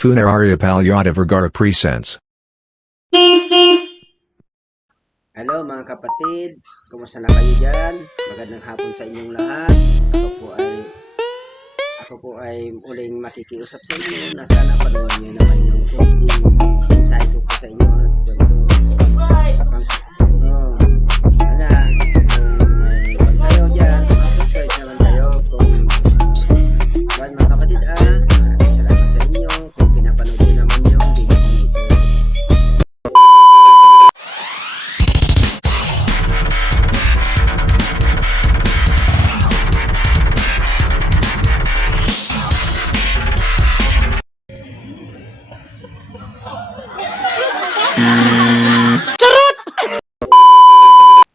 Funeraria Palyada Vergara Presents. Hello mga kapatid, kumusta na kayo dyan? Magandang hapon sa inyong lahat. Ako po ay uling makikiusap sa inyo na sana panoorin nyo naman yung kunting mensahe ko po sa inyo at kwento. Sana, kung may wag kayo dyan, subscribe naman kayo kung mga kapatid maraming salamat sa inyo kung pinapanood nyo naman yung video nito.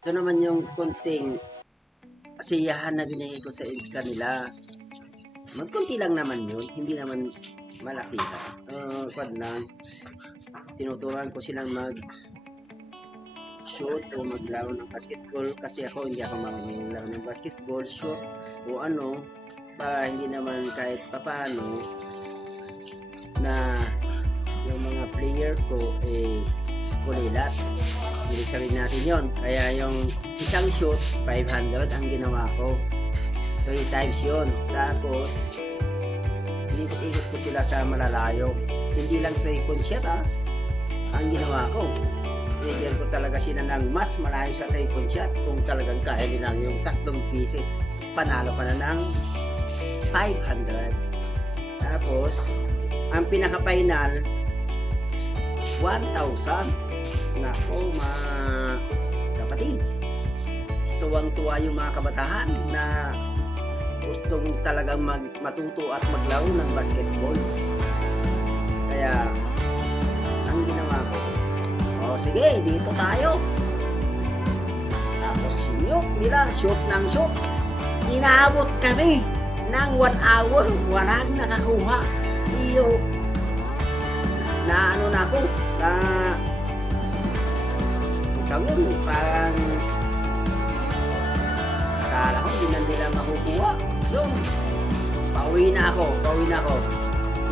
Ito naman yung konting kasiyahan na binigay ko sa kanila. Magkunti lang naman yun, hindi naman malaki. Kwad lang, tinuturuan ko silang mag-shoot o maglaro ng basketball kasi ako hindi ako marunong maglaro ng basketball, shoot o ano, para hindi naman kahit papano na yung mga player ko kulilat. Bilisan natin yon. Kaya yung isang shoot 500 ang ginawa ko 3 times yon. Tapos inikot-ikot ko sila sa malalayo, hindi lang 3 shot ang ginawa ko. Bigyan ko talaga sila ng mas malayo sa 3 shot. Kung talagang kaya nilang yung 3 pieces, panalo ka na ng 500. Tapos ang pinaka-final 1,000. Nako mga kapatid, tuwang-tuwa yung mga kabataan na gustong talagang matuto at maglaro ng basketball. Kaya ang ginawa ko, sige, dito tayo. Tapos shoot nila, shoot ng shoot. Inaabot kami ng 1 hour, walang nakakuha. Iyo na ano na ako, na yun, parang akala ko hindi na nila makukuha. Yun, pauwi na ako.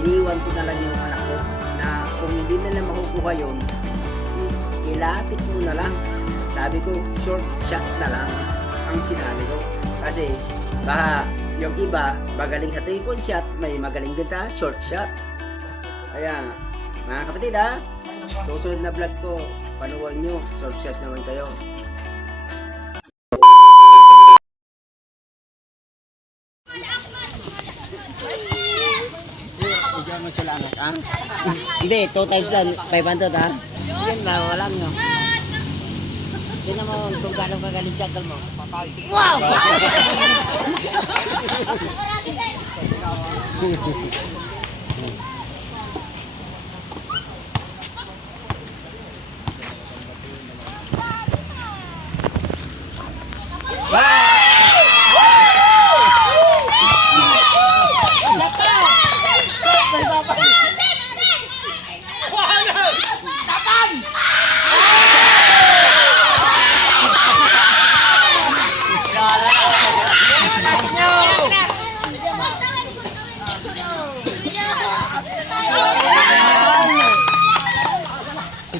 Iniwan ko na lang yung anak ko na kung hindi nila makukuha yun, ilapit mo na lang. Sabi ko, short shot na lang ang sinabi ko. Kasi baka yung iba magaling sa 3-point shot, may magaling din sa short shot. Kaya mga kapatid susunod na vlog ko, panuwag nyo, subscribe naman kayo. Bigyan mo sila Hindi, 2 times lang, 500 Yan ba, walang nyo. Tignan mo kung gano'ng kagaling sa mo. Wow!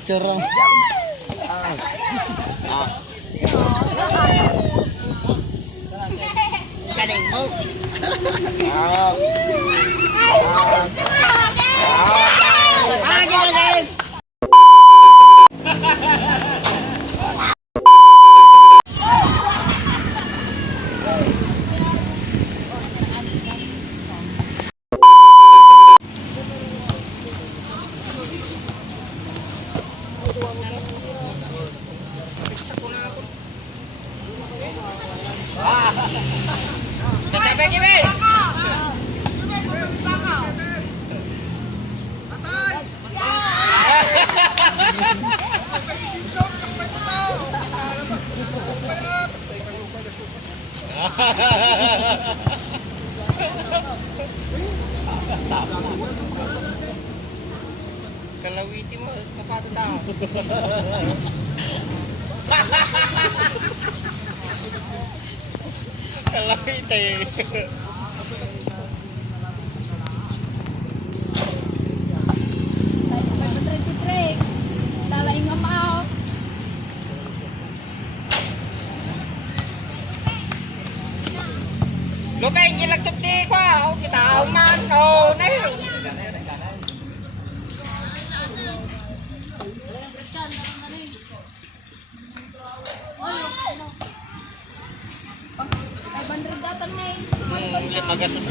Cerang. Galing mo. Sampai gini. Kalawiti mo, kapatid Kalawiti.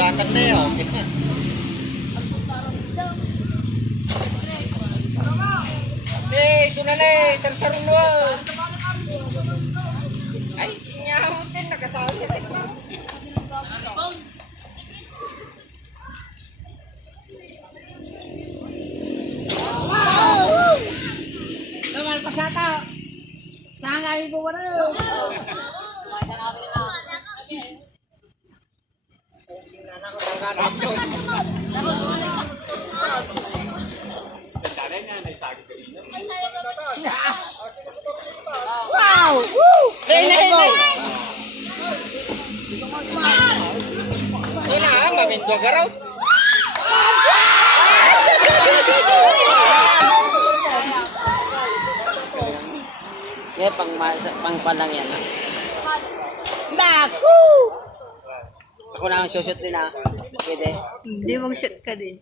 Sulatan na yun. Sunan eh, sarsarong doon. Ay, nyahutin, nakasabi. Naman pasata. Saan kami po na yun? Wow! Wala, mamindwa ka raw. Eh, pang palang yan. Naku! Ako na ang sushoot din ah. Pwede. Hindi, mag-shoot ka din.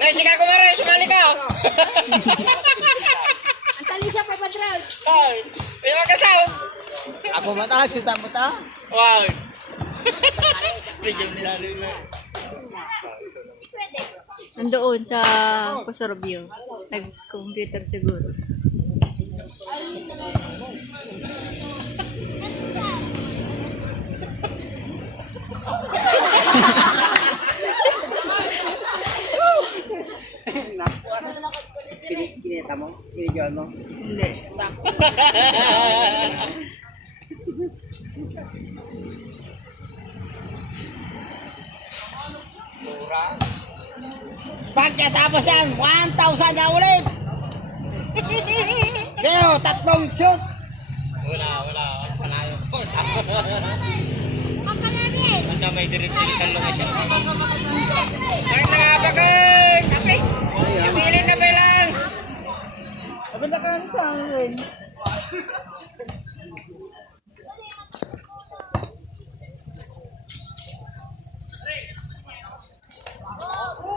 Naisika ko mara, sumali ka. Ang tali siya, 500. Ay, may makasaw. Ako mata, shoot mo ta. Wow. Bigyan nila rin na. Nandoon sa Kusorobio. Nag-computer siguro. Kinita mo? Kinidyoan mo? Hindi. Pagkatapos yan, 1,000 na ulit! Pero, 3 shoot! Wala. Panayo. Anda may direct-direct kalong siya. Ay, nangabag eh! Kape! Kapilin na ba lang?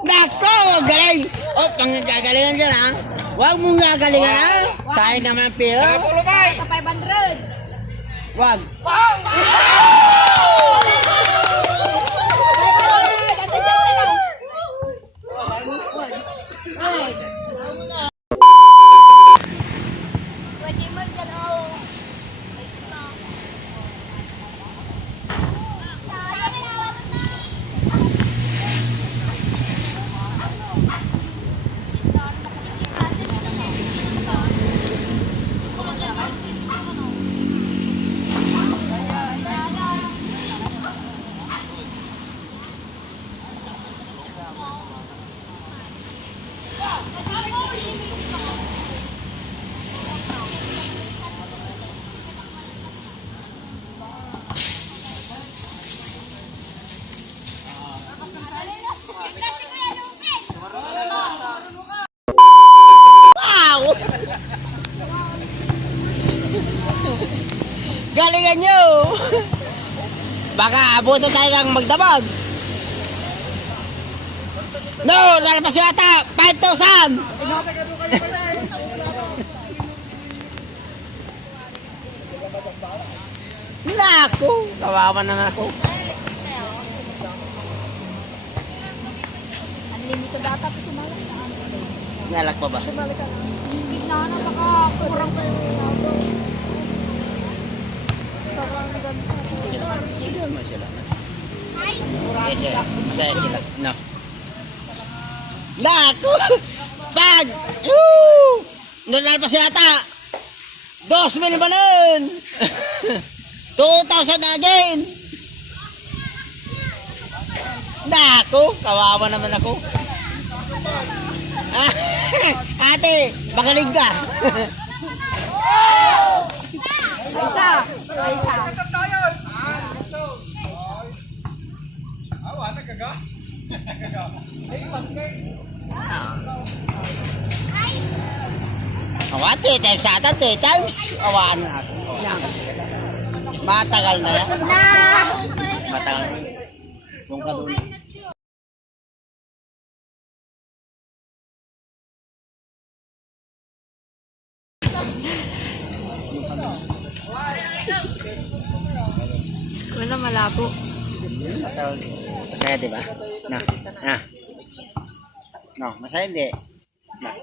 Nako, galing! Oh, panggagalingan dyan ha! Huwag mong gagalingan ha! Sayang naman ang pera! Pulubay! Sa 500. Huwag! Galingan nyo! Baka abutin tayo ng magdamag. No! Lalapas yata! 5,000! Naku! Kawawa naman ako. Unlimited data ito sumali na. Nalak pa ba? Sumali ka. Hindi sana makakurang pa yung Masaya sila. Masaya sila. No. Naku! Pag! Woo! Nalalapas yata! 2,000 ba nun? 2,000 again! Naku! Kawawa naman ako. Ate, magaling ka. Isa. Awa, 2 times ata, 2 times. Awaan na natin. Matagal na yan. Matagal na. Kung kaduli. Wala malabo. Masaya, di ba? Na. Na. No, masaya di. Na.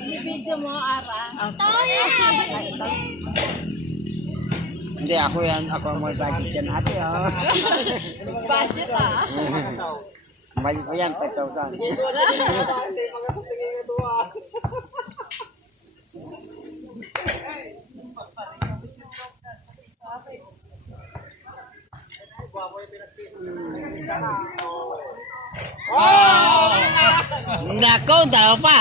Video mo, Ara. Hindi, ako yan. Ako ang may budget yan ate. Oh. Budget ah. Balik ko yan, 5,000. Nako, dalawa pa.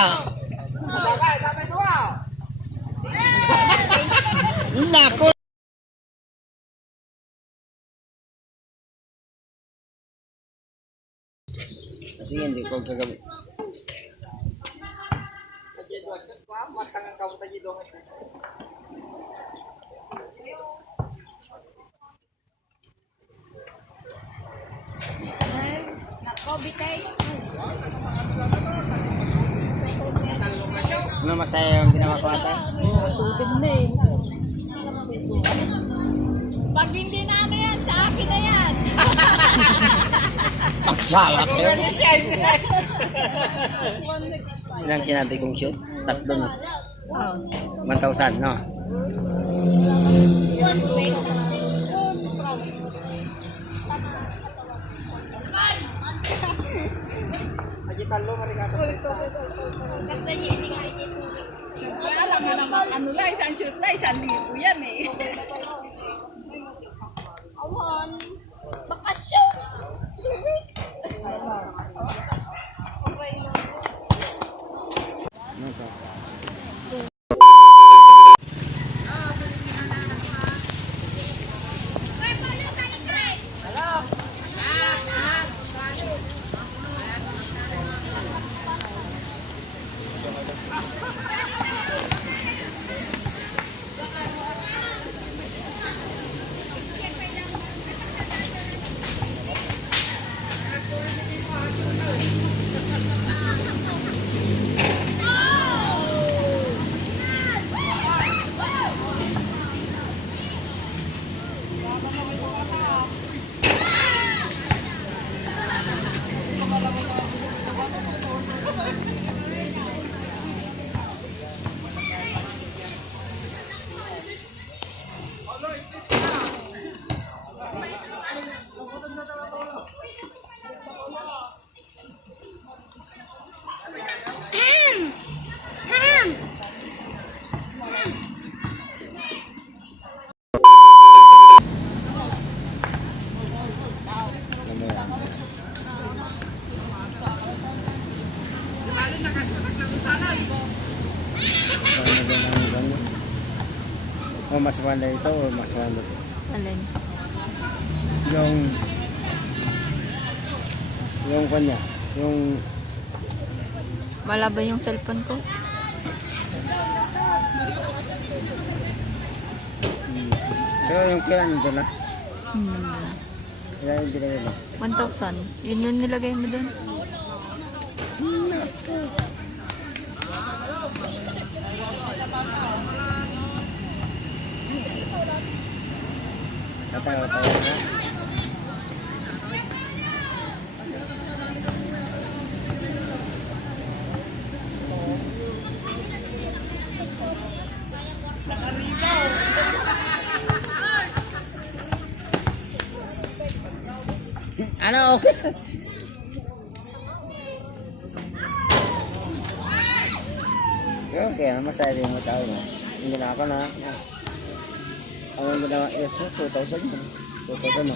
Nako. Kasi hindi ko gagawin. Nako, bitay. Ano masaya yung ginawa ko ate? Tubig na eh. Pag hindi na ano yan, sa akin na yan. Pagsala kayo. Ilan sinabi kong shoot? 3 na. 1,000, no? Basta hindi nga tubig. Alam mo naman, ano lang, isang shoot lang, 1,000 yan eh. Awan, bakasyon. Ano to? O mas wala ito o mas wala ito? Alin? Yung kanya, yung Malabo yung cellphone ko. pero yung kaya nito na. Kaya yung dinagay mo. 1,000. Yun yung nilagay mo dun. Tayo na. Ano? Okay, masaya din mo tao mo. Hindi na ako na. Ang ganda yes mo, 2,000 yun. 2,000 mo.